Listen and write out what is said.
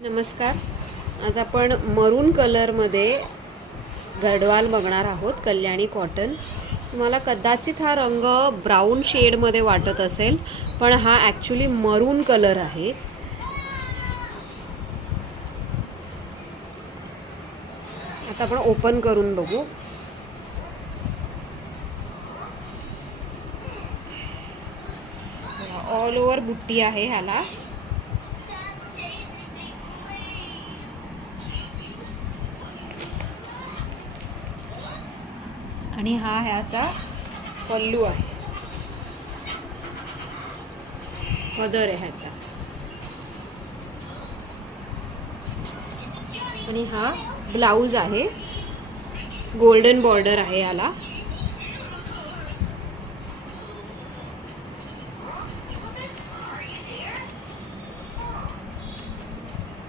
नमस्कार. आज आपण मरून कलरमध्ये गडवाल बघणार आहोत. कल्याणी कॉटन. तुम्हाला कदाचित हा रंग ब्राऊन शेडमध्ये वाटत असेल, पण हा ॲक्च्युली मरून कलर आहे. आता आपण ओपन करून बघू. ऑल ओव्हर बुट्टी आहे ह्याला. आणि हा ह्याचा पल्लू आहे, मदर आहे ह्याचा. आणि हा ब्लाऊज आहे. गोल्डन बॉर्डर आहे याला.